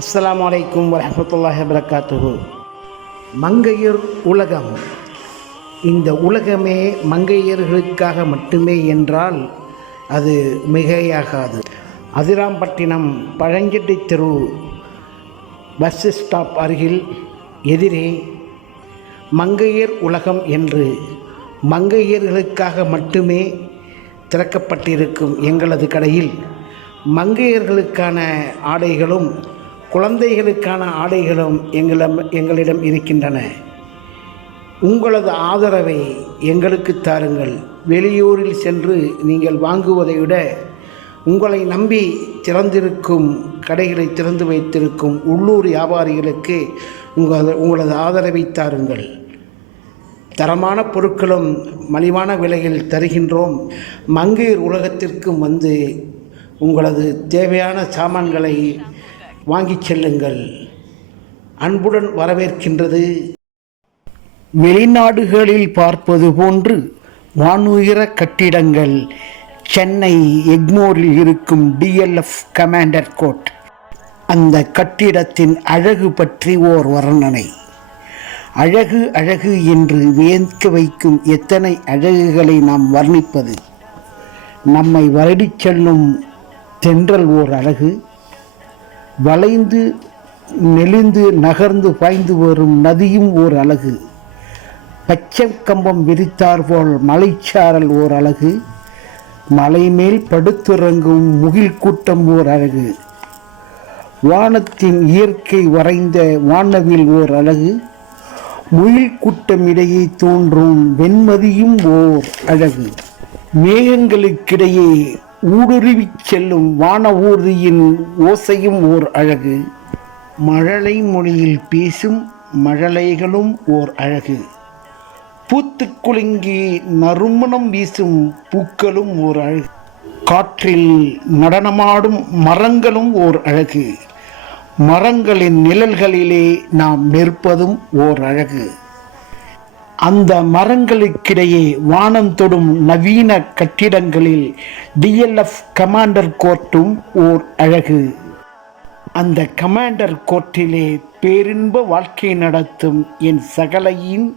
அஸ்ஸலாமு அலைக்கும் வரஹ்மத்துல்லாஹி வபரகாத்துஹு. மங்கையர் உலகம். இந்த உலகமே மங்கையர்களுக்காக மட்டுமே என்றால் அது மிகையாகாது. அதிராம்பட்டினம் பழஞ்செட்டி தெரு பஸ் ஸ்டாப் அருகில் எதிரே மங்கையர் உலகம் என்று மங்கையர்களுக்காக மட்டுமே திறக்கப்பட்டிருக்கும் எங்களது கடையில் மங்கையர்களுக்கான ஆடைகளும் குழந்தைகளுக்கான ஆடைகளும் எங்களிடம் இருக்கின்றன. உங்களது ஆதரவை எங்களுக்கு தாருங்கள். வெளியூரில் சென்று நீங்கள் வாங்குவதை விட உங்களை நம்பி திறந்திருக்கும் கடைகளை திறந்து வைத்திருக்கும் உள்ளூர் வியாபாரிகளுக்கு உங்களது ஆதரவை தாருங்கள். தரமான பொருட்களும் மலிவான விலையில் தருகின்றோம். மங்கையர் உலகத்திற்கும் வந்து உங்களது தேவையான சாமான்களை வாங்கிச் செல்லுங்கள். அன்புடன் வரவேற்கின்றது. வெளிநாடுகளில் பார்ப்பது போன்று வானுயர கட்டிடங்கள் சென்னை எக்மோரில் இருக்கும் டிஎல்எஃப் கமாண்டர் கோர்ட். அந்த கட்டிடத்தின் அழகு பற்றி ஓர் வர்ணனை. அழகு அழகு என்று வியக்க வைக்கும் எத்தனை அழகுகளை நாம் வர்ணிப்பது. நம்மை வருடிச் செல்லும் தென்றல் ஓர் அழகு, வளைந்து நெளிந்து நகர்ந்து பாய்ந்து வரும் நதியும் ஓர் அழகு, பச்சை கம்பம் விரித்தாற்போல் மலைச்சாரல் ஓர் அழகு, மலை மேல் படுத்துறங்கும் முகில் கூட்டம் ஓர் அழகு, வானத்தின் இயற்கை வரைந்த வானவில் ஓர் அழகு, முகில் கூட்டம் இடையே தோன்றும் வெண்மதியும் ஓர் அழகு, மேகங்களுக்கிடையே ஊடுருவிச் செல்லும் வான ஊர்தியின் ஓசையும் ஓர் அழகு, மழலை மொழியில் பேசும் மழலைகளும் ஓர் அழகு, பூத்து குலுங்கி நறுமணம் வீசும் பூக்களும் ஓர் அழகு, காற்றில் நடனமாடும் மரங்களும் ஓர் அழகு, மரங்களின் நிழல்களிலே நாம் நிற்பதும் ஓர் அழகு, அந்த மரங்களுக்கிடையே வானம் தொடும் நவீன கட்டிடங்களில் டிஎல்எஃப் கமாண்டர் கோர்ட்டும் ஓர் அழகு. அந்த கமாண்டர் கோர்ட்டிலே பேரின்ப வாழ்க்கை நடத்தும் என் சகலையின்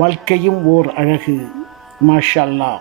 வாழ்க்கையும் ஓர் அழகு. மாஷா அல்லாஹ்.